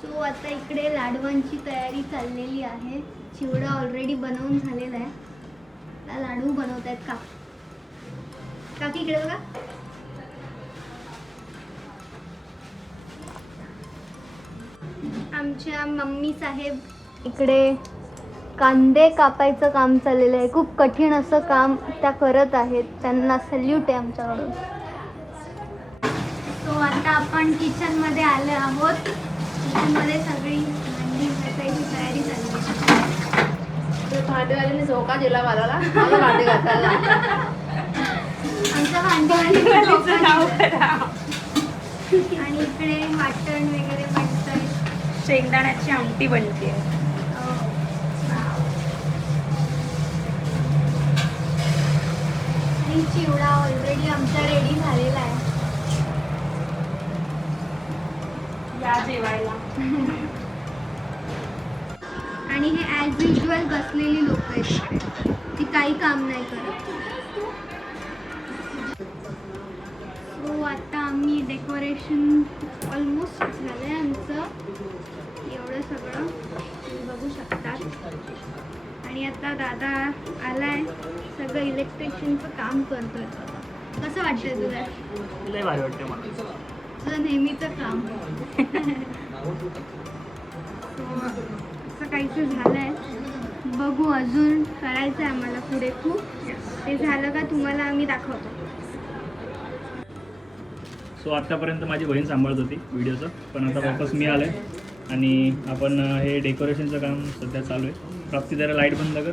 So आता इकडे लाडवांची तयारी चाललेली आहे. चिवडा ऑलरेडी बनवून झालेला आहे. आता लाडू बनवत आहेत काकी इकडे बघा. आमच्या मम्मी साहेब इकडे कांदे कापायचं काम चाललेलं आहे. खूप कठीण असं काम त्या करत आहेत. त्यांना सल्यूट आहे आमच्याकडून. सो आता आपण किचनमध्ये आलो आहोत. किचनमध्ये सगळी भांडी घासायची तयारी चालली आहे. भांडेवालीने झोका दिला मला भांडे घासायला. आमच्या भांडेवाली आणि इकडे वाटण वगैरे बनतंय. शेंगदाण्याची आमटी बनते. आणि चिवडा ऑलरेडी आमचा रेडी झालेला आहे. या जेवायला. आणि हे ॲज युजल बसलेली लोक आहेत इकडे. ती काही काम नाही करत. सो आता आम्ही डेकोरेशन ऑलमोस्ट झालं आहे आमचं. एवढं सगळं तुम्ही बघू शकतात. आणि आता दादा आलाय. सगळं इलेक्ट्रिशियनचं काम करतोय. कसं वाटतंय तुला? लय भारी वाटते मला. तुझं नेहमीचं काम. असं काहीचं झालं आहे. बघू अजून करायचं आहे आम्हाला पुढे खूप. ते झालं का तुम्हाला आम्ही दाखवतो. सो आत्तापर्यंत माझी बहीण सांभाळत होती व्हिडिओचं, पण आता वापस मी आलो आहे. आणि आपण हे डेकोरेशनचं काम सध्या चालू आहे. प्राप्ती जरा लाईट बंद कर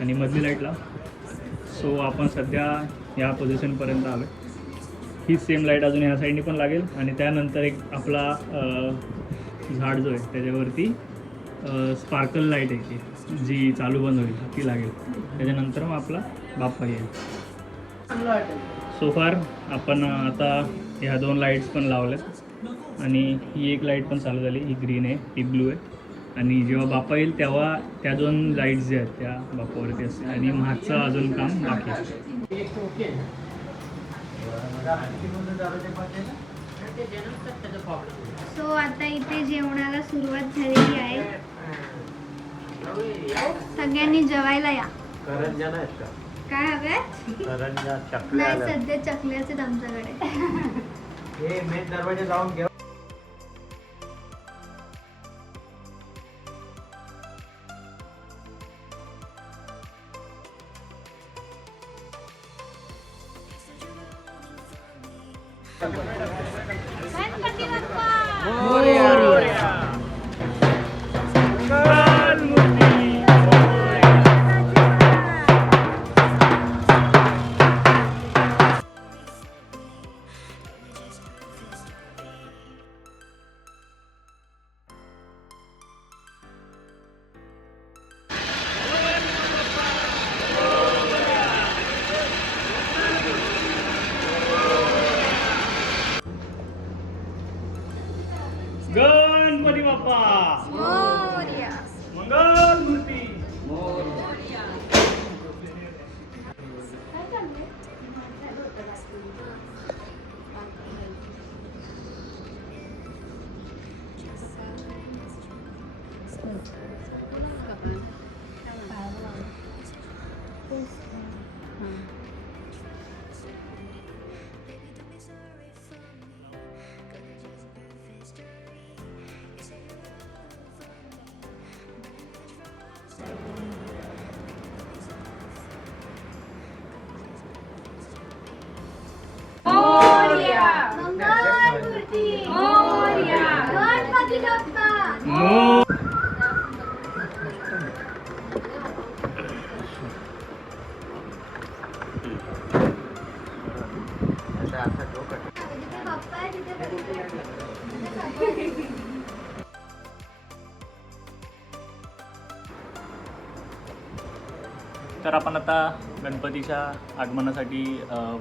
आणि मधली लाईट लाव. सो आपण सध्या या पोझिशनपर्यंत आलो आहे. ही सेम लाईट अजून ह्या साईडनी पण लागेल. आणि त्यानंतर एक आपला झाड जो आहे त्याच्यावरती स्पार्कल लाईट आहे ती जी चालू बंद होईल ती लागेल. त्याच्यानंतर मग आपला बाप्पा येईल. सो फार आपण आता ह्या 2 लाईट्स पण लावल्यात. आणि ही एक लाईट पण चालू झाली. ही ग्रीन आहे, ही ब्लू आहे. आणि जेव्हा बाप्पा येईल तेव्हा त्या 2 लाईट्स ज्या आहेत त्या बाप्पावरती असतील. आणि मागचं अजून काम बाकी आहे. सो आता इथे जेवणाला सुरुवात झालेली आहे. सगळ्यांनी जेवायला या. काय हवंय? नाही सध्या चकल्याच आहेत आमच्याकडे. दरवाजे लावून घ्या. गणपती बाप्पा. गणपती बाप्पा मोरया. मंगल मूर्ती. मंगलमूर्ती. गणपती बाप्पा. बाप्पा आहे तिथे. तर आपण आता गणपतीच्या आगमनासाठी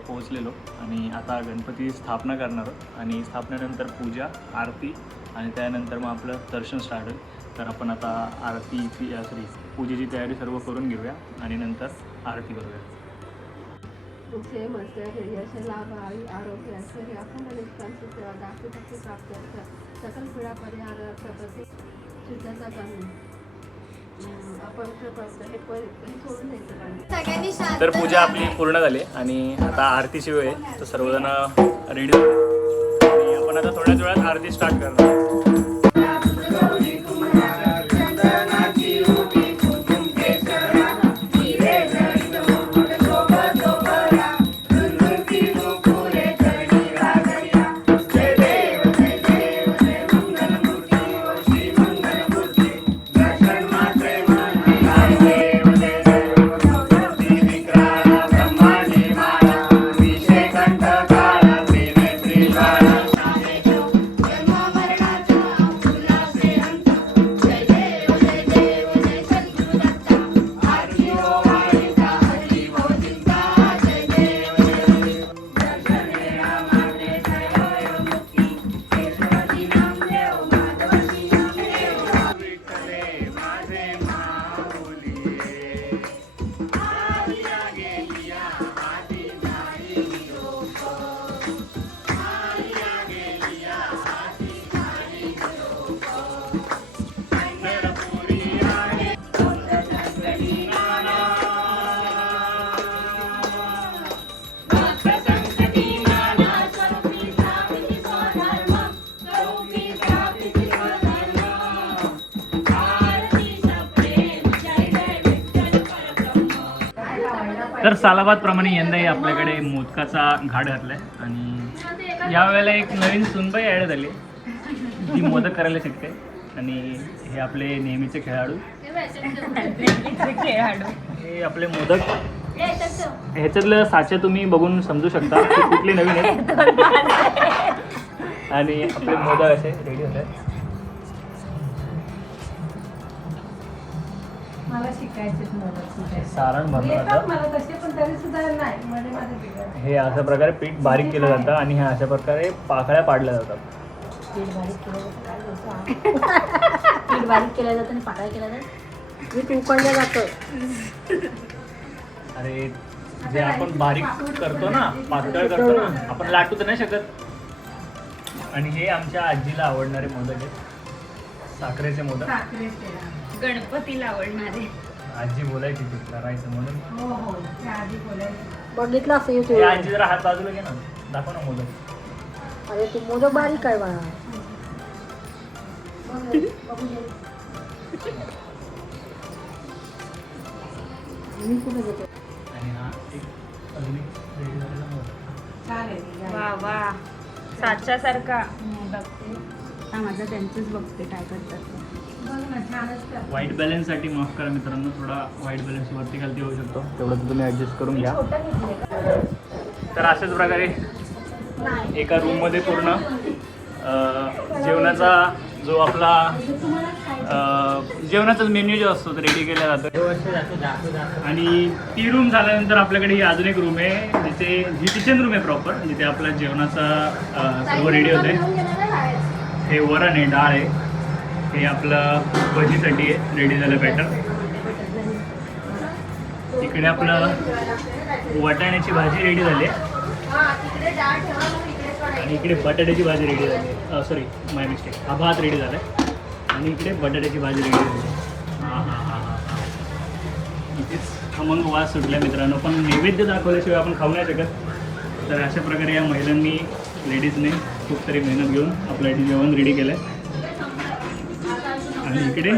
पोहोचलेलो आणि आता गणपती स्थापना करणार आहोत. आणि स्थापनेनंतर पूजा, आरती आणि त्यानंतर मग आपलं दर्शन स्टार्ट होईल. तर आपण आता आरतीची पूजेची तयारी सर्व करून घेऊया आणि नंतर आरती करूया. मुखे मस्त लाभ आरोग्य ऐश्वर्य अखंड निष्ठांची सेवा सकल पिढा परिहार करते शुद्धता करणे आपण सोडून द्यायचं सगळ्यांनी शांत तर पूजा आपली पूर्ण झाली आणि आता आरतीची वेळ आहे. तर सर्वजण रेडी झाले आणि आपण आता थोड्याच वेळात आरती स्टार्ट करणार. तर सालाबादप्रमाणे यंदाही आपल्याकडे मोदकाचा घाट घातलाय आणि यावेळेला एक नवीन सुनबाई ॲड झाली जी मोदक करायला शिकते आणि हे आपले नेहमीचे खेळाडू हे आपले मोदक ह्याच्यातलं साचे तुम्ही बघून समजू शकता की कुठले नवीन आहेत आणि आपले मोदक असे रेडी होत आहेत. मला शिकायचे सारण बनवलं मला तसे पण तरी सुद्धा नाही मध्ये मध्ये बिघडलं. हे अशा प्रकारे पीठ बारीक केलं जातं आणि हे अशा प्रकारे पाकळ्या पाडल्या जातात. पीठ बारीक केलं जातं काय बोलतो पीठ बारीक केलं जातं आणि पातळ केलं जातं पीठ उकडलं जातं. अरे जे आपण बारीक करतो ना पातळ करतो ना आपण लाटू तर नाही शकत. आणि हे आमच्या आजीला आवडणारे मोदक आहेत साखरेचे मोदक. गणपतीला आवडणारे. आजी बोलायची ती करायचं म्हणून. हो हो त्या आधी बोलायचं बघितलं असं हे येतो. आजी जरा हात बाजूला घे ना दाखव ना मोदक. अरे तू मोदक बारीक काय बाळा मी कुठे घेतो आणि हा एक अजून एक ready झालेला मोदक. वा वा साच्यासारखा मोदक हा माझा त्यांचंच बघते काय करतात बघ ना छानच व्हाईट बॅलन्ससाठी माफ करा मित्रांनो थोडा व्हाईट बॅलन्स वरती खालती होऊ शकतो तेवढं तर तुम्ही ॲडजस्ट करून घ्या. तर अशाच प्रकारे एका रूममध्ये पूर्ण जेवणाचा जो आपला जेवणाचा मेन्यू जो असतो तो रेडी केला जातो. आणि ती रूम झाल्यानंतर आपल्याकडे ही अजून एक रूम आहे जिथे जी किचन रूम आहे प्रॉपर जिथे आपला जेवणाचा सर्व रेडी होते. हे वरण आहे डाळ आहे हे आपलं भजीसाठी आहे रेडी झालं बॅटर. इकडे आपलं वाटाण्याची भाजी रेडी झाली आणि इकडे बटाट्याची भाजी रेडी झाली. सॉरी माय मिस्टेक हा भात रेडी झाला आहे आणि इकडे बटाट्याची भाजी रेडी झाली. हां हां हां हां हां इथेच खमंग वास सुटला मित्रांनो. पण नैवेद्य दाखवल्याशिवाय आपण खाऊ नाही शकत. तर अशा प्रकारे या महिलांनी लेडीजने खूप सारी मेहनत घेऊन आपलं जेवण रेडी केलं आहे. आणि इकडे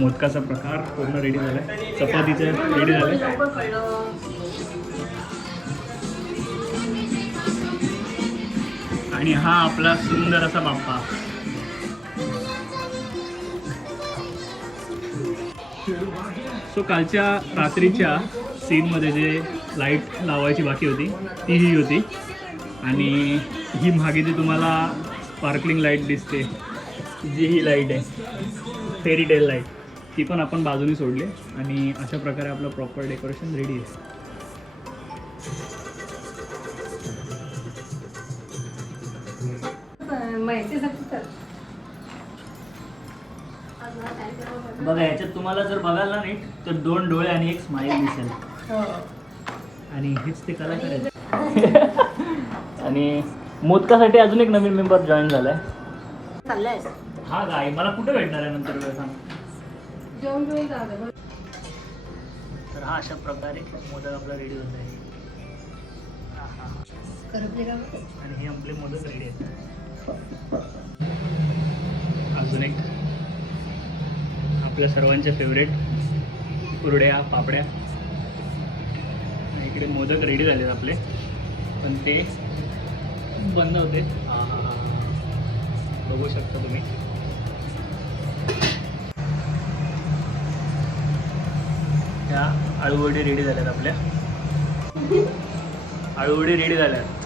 मोदकाचा प्रकार पूर्ण रेडी झाला आहे. चपातीचं रेडी झालं आहे. आणि हा आपला सुंदर असा बाप्पा. सो कालच्या रात्रीच्या सीनमध्ये जे लाईट लावायची बाकी होती ती ही होती. आणि ही मागे जी तुम्हाला स्पार्कलिंग लाईट दिसते जी ही लाईट आहे फेरी टेल लाईट ती पण आपण बाजूने सोडली. आणि अशा प्रकारे आपलं प्रॉपर डेकोरेशन रेडी आहे. बघा याच्यात तुम्हाला जर बघायला नाही तर 2 डोळे आणि एक स्माईल दिसेल. आणि हेच ते कलाकार आहेत. आणि मोदकासाठी अजून एक नवीन मेंबर जॉईन झालाय. चाललंय हा काय मला कुठे भेटणार आहे नंतर वेळ सांग. तर हा अशा प्रकारे मोदक आपला रेडी होत आहे. आणि हे आपले मोदक रेडी आहेत. अजून एक आपल्या सर्वांचे फेवरेट कुरड्या पापड्या. इकडे मोदक रेडी झालेत आपले, पण ते बंद होते. बघू शकता तुम्ही. त्या आळूवडी रेडी झाल्यात आपल्या. आळूवडी रेडी झाल्यात.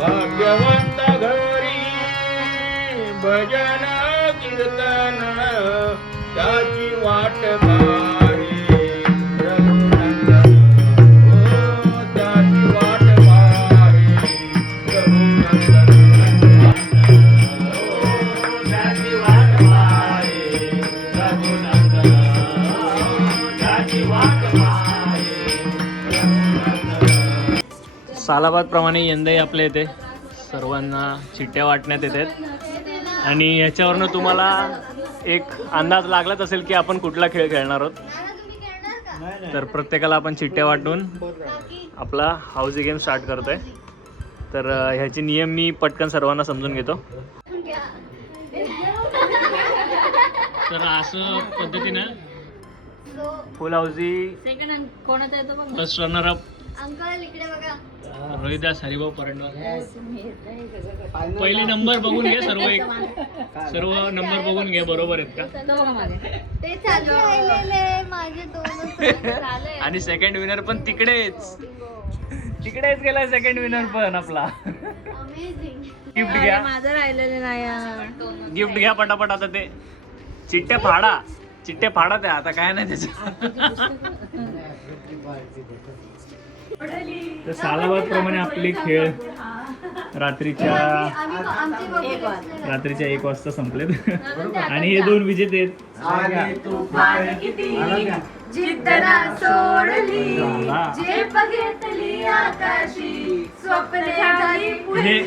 भाग्यवंत घरी भजन कीर्तन त्याची वाट पाहे रघुनंदन. हो त्याची वाट पाहे रघुनंदन. हो त्याची वाट पाहे रघुनंदन. त्याची वाट पाहे रघुनंदन. सालाबाद प्रमाणे यंदाही आपल्या इथे सर्वांना चिठ्ठ्या वाटण्यात येतात. आणि याच्यावरनं तुम्हाला एक अंदाज लागलाच असेल की आपण कुठला खेळ खेळणार आहोत. तर प्रत्येकाला आपण चिठ्ठ्या वाटून आपला हाऊसी गेम स्टार्ट करतोय. तर ह्याचे नियम मी पटकन सर्वांना समजून घेतो. तर असं पद्धतीनं फुल हाऊसी सेकंड कोणाचा येतो बघ. फर्स्ट रनर अप अंकल इकडे बघा. रोहिदास हरिभाऊ परंडवार. पहिले नंबर बघून घे. सर्व नंबर बघून घे बरोबर आहेत का. तो बघा मागे. ते चालू राहिलेले माझे दोन. आणि सेकंड विनर पण तिकडेच गेलाय. सेकंड विनर पण आपला. अमेझिंग. गिफ्ट घ्या. माझं राहिलेलं नाही. गिफ्ट घ्या पटापट. आता ते चिठ्ठ्या फाडा त्या. आता काय नाही त्याचं. तर सालाबाद प्रमाणे आपले खेळ रात्रीच्या 1 वाजता संपलेत. आणि हे 2 विजेते आहेत.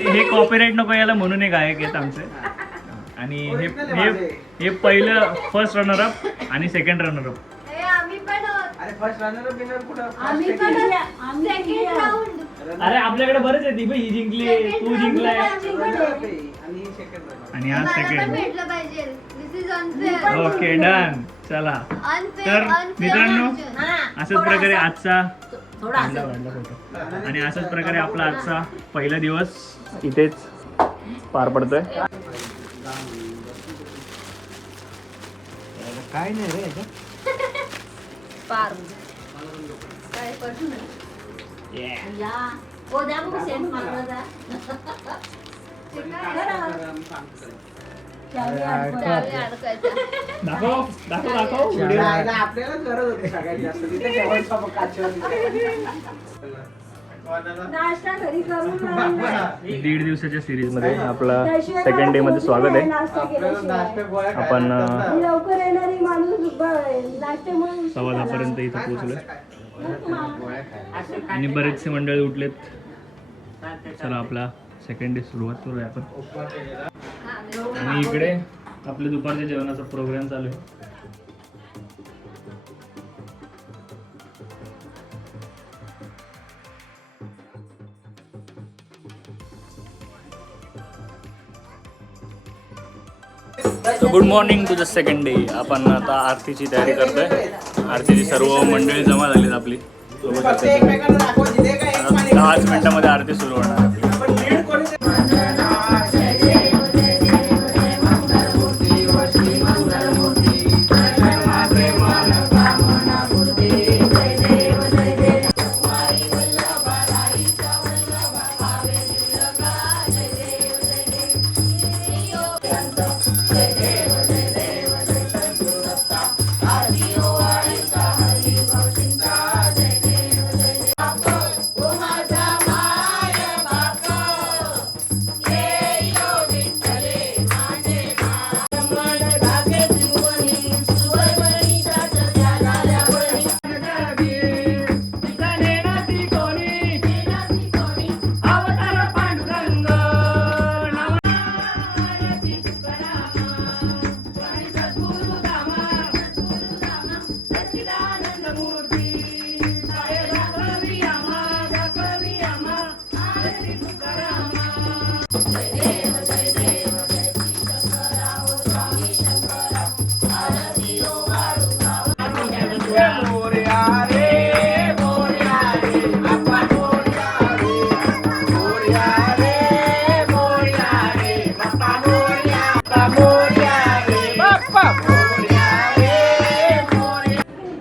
हे कॉपीराइट नको याला म्हणून एक गायक आहेत आमचे. आणि हे पहिलं फर्स्ट रनर अप आणि सेकंड रनर अप. अरे आपल्याकडे बरेच आहेत. ही जिंकली, तू जिंकलाय आणि हा सेकंड. Okay done. चला तर मित्रांनो अशाच प्रकारे आजचा आणि अशाच प्रकारे आपला आजचा पहिला दिवस इथेच पार पडतोय. काय नाही रे पार. दाखव. आपल्याला गरज होती सगळ्यात जास्त. नाश्ता घरी करून नाही. 1.5 दिवसाच्या सिरीजमध्ये आपला सेकंड डे मध्ये स्वागत आहे. नाश्ता केल्याशिवाय. आपण लवकर येणारी माणूस नाश्त्यामुळे 10:15 इथं पोहोचलोय आणि बरेचसे मंडळी उठलेत. चला आपला सेकंड डे सुरुवात करूया आपण. आणि इकडे आपल्या दुपारच्या जेवणाचा प्रोग्राम चालू आहे. Good morning to the second day. आपण आता आरतीची तयारी करतोय. आरतीची सर्व मंडळी जमा झालीत आपली. 10 मिनिटामध्ये आरती सुरू होणार आपली.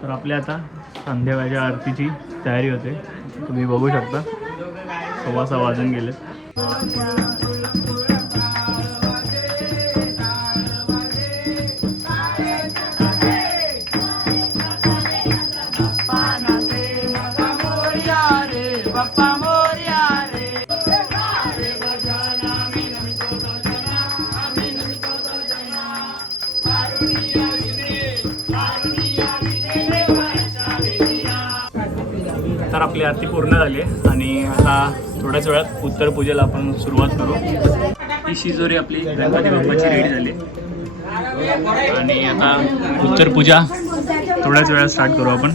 तर आपल्या आता संध्याकाळच्या आरतीची तयारी होते. तुम्ही बघू शकता 6:15 वाजून गेलेत. तर आपली आरती पूर्ण झाली आहे आणि आता थोड्याच वेळात उत्तर पूजेला आपण सुरुवात करू. ही शिजोरी आपली गणपती बाप्पाची रेडी झाली आणि आता उत्तर पूजा थोड्याच वेळात स्टार्ट करू आपण.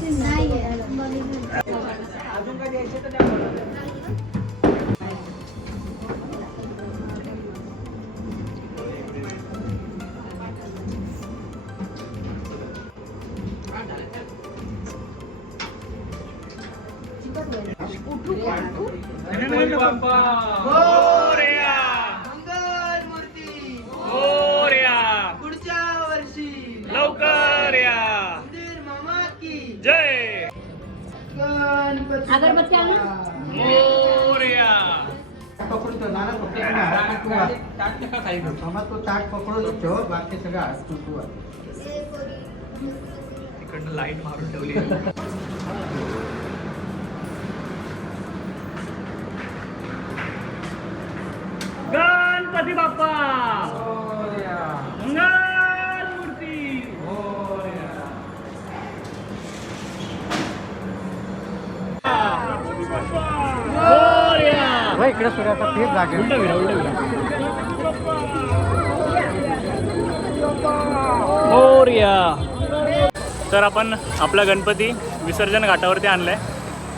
पुढच्या वर्षी लवकर या. मंदिर मामा की जय. अगरबत्ती आणा. मोरया. पकडून ठेव, नाना पकडून ताट नका खाली घेऊ. मामा तो ताट पकडून ठेव, बाकी सगळं हात तू तिकडनं लाईट मारून ठेवली. गणपती बाप्पा मंगल मूर्ती. इकडे सूर्याचा तेच लागेल. तर आपण आपला गणपती विसर्जन घाटावरती आणलाय.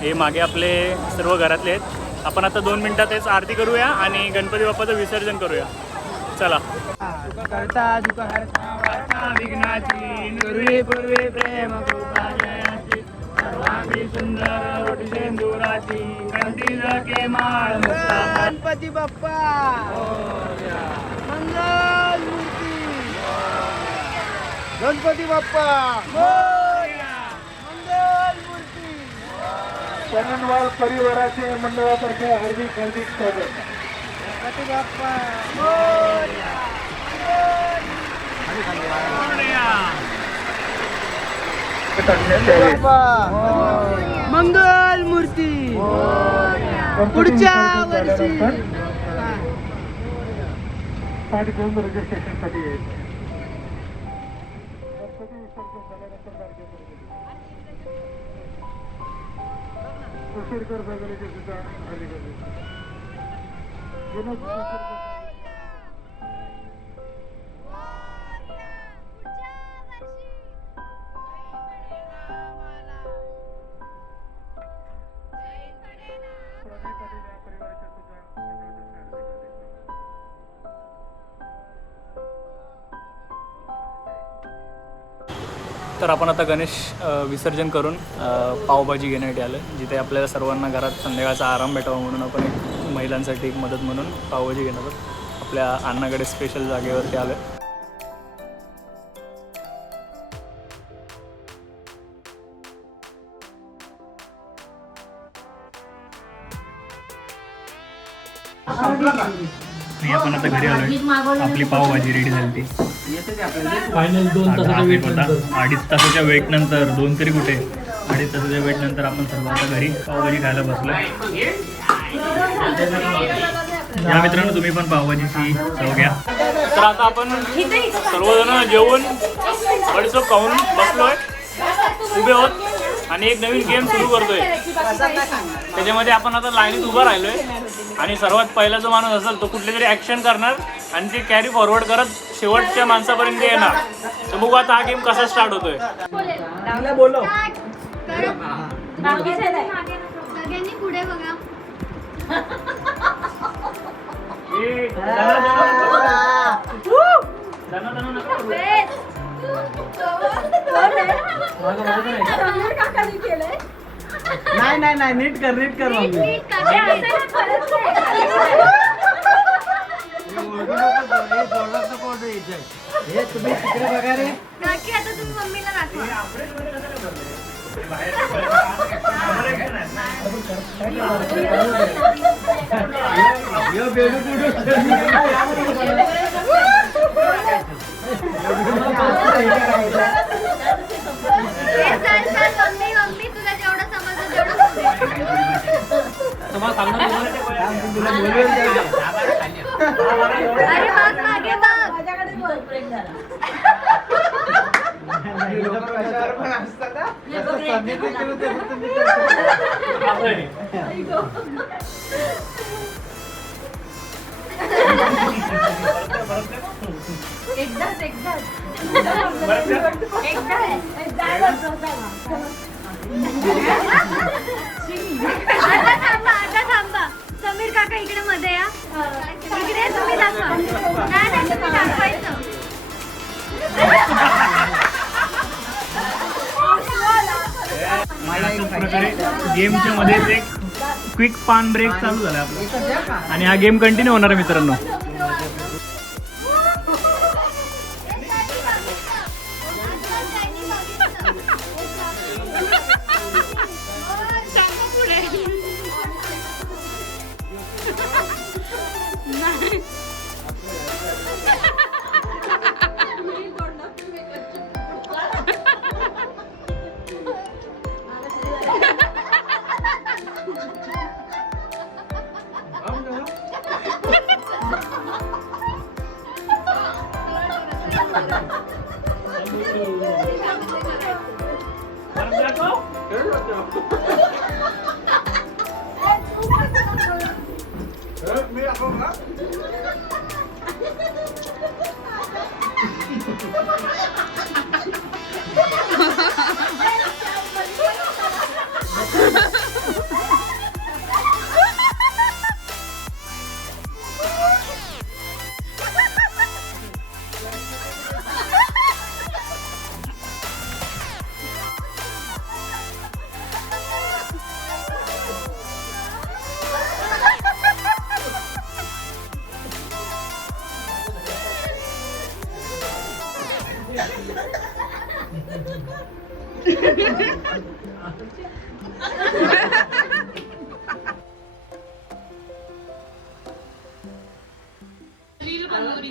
हे मागे आपले सर्व घरातले आहेत. आपण आता 2 मिनिटातच आरती करूया आणि गणपती बाप्पाचं विसर्जन करूया. चला. करता दुःख हरता विघ्नाची पूर्वी पूर्वी प्रेम कृपा जयाची सर्वांगी सुंदर रोटी सेंदुराची कंठी के माळ गणपती बाप्पा मंगल मूर्ती. गणपती बाप्पा मंगल मूर्ती. चरणवाल परिवाराचे मंडळातर्फे हार्दिक हार्दिक स्वागत. गणपती बाप्पा मंगल मूर्ती. पुढच्या वर्षी आणि दोन रजिस्ट्रेशनसाठी यायचं. गणपती विसर्जन झाल्यानंतर उशीरकर फॅमिलीचे सुद्धा अधिकारी तर आपण आता गणेश विसर्जन करून पावभाजी घेण्यासाठी आलं, जिथे आपल्याला सर्वांना घरात संध्याकाळचा आराम भेटावा म्हणून आपण एक महिलांसाठी एक मदत म्हणून पावभाजी घेणार आहोत. आपल्या अण्णाकडे स्पेशल जागेवरती आलं. आणि आपण आता घरी आलोय. आपली पावभाजी रेडी झाली ती. फायनल 2 तासाचा वेट होता. 2.5 तासाच्या वेट नंतर 2 तरी कुठे 2.5 तासाच्या वेट नंतर आपण सर्व आता घरी पावभाजी खायला बसलो. या मित्रांनो, तुम्ही पण पावभाजीची चव घ्या. तर आता आपण सर्वजण जेवून बडीशोप खाऊन बसलोय, उभे होत आणि एक नवीन गेम सुरू करतोय. त्याच्यामध्ये आपण आता लाईनीत उभं राहिलोय आणि सर्वात पहिला जो माणूस असेल तो कुठली तरी ॲक्शन करणार आणि ते कॅरी फॉरवर्ड करत शेवटच्या माणसापर्यंत येणार. तर बघू आता हा गेम कसा स्टार्ट होतोय. बोलो सगळ्यांनी पुढे बघा. नाही नीट कर मम्मी. हे तुम्ही तिकडे बघा रे. काकी आता तुम्ही मम्मीला दाखवा. मम्मी तुला जेवढं समजलं अरे बघ मागे बघ. आता थांबा. समीर काका इकडे मध्ये या. इकडे तुम्ही दाखवा. नाही तुम्ही दाखवायचं. प्रकारे गेमच्या मध्येच एक क्विक पान ब्रेक चालू झाला आपला आणि हा गेम कंटिन्यू होणार आहे मित्रांनो.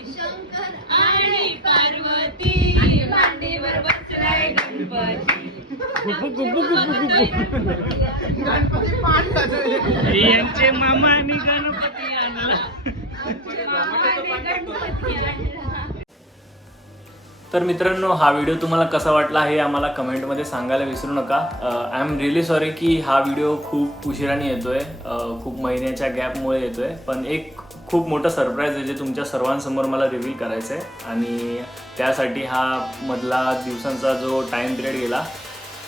शंकर आणि पार्वती मांडीवर बसलाय गणपती. गणपती पाठ वाजवले. यांचे मामा आणि गणपती आणला. तर मित्रांनो, हा व्हिडिओ तुम्हाला कसा वाटला हे आम्हाला कमेंटमध्ये सांगायला विसरू नका. आय एम रिअली सॉरी की हा व्हिडिओ खूप उशिराने येतोय, खूप महिन्याच्या गॅपमुळे येतोय, पण एक खूप मोठं सरप्राईज आहे जे तुमच्या सर्वांसमोर मला रिव्हील करायचं आहे. आणि त्यासाठी हा मधला दिवसांचा जो टाईम पिरियड गेला,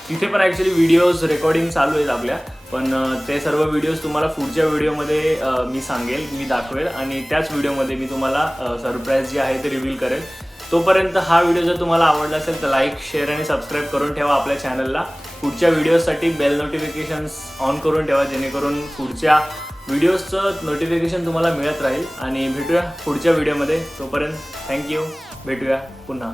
तिथे पण ॲक्च्युली व्हिडिओज रेकॉर्डिंग चालू आहेत आपल्या, पण ते सर्व व्हिडिओज तुम्हाला पुढच्या व्हिडिओमध्ये मी सांगेल, मी दाखवेल आणि त्याच व्हिडिओमध्ये मी तुम्हाला सरप्राईज जे आहे ते रिव्हील करेल. तोपर्यंत हा व्हिडिओ जर तुम्हाला आवडला असेल तर लाईक, शेअर आणि सबस्क्राईब करून ठेवा आपल्या चॅनलला. पुढच्या व्हिडिओसाठी बेल नोटिफिकेशन्स ऑन करून ठेवा, जेणेकरून पुढच्या व्हिडिओजचं नोटिफिकेशन तुम्हाला मिळत राहील. आणि भेटूया पुढच्या व्हिडिओमध्ये. तोपर्यंत थँक्यू, भेटूया पुन्हा.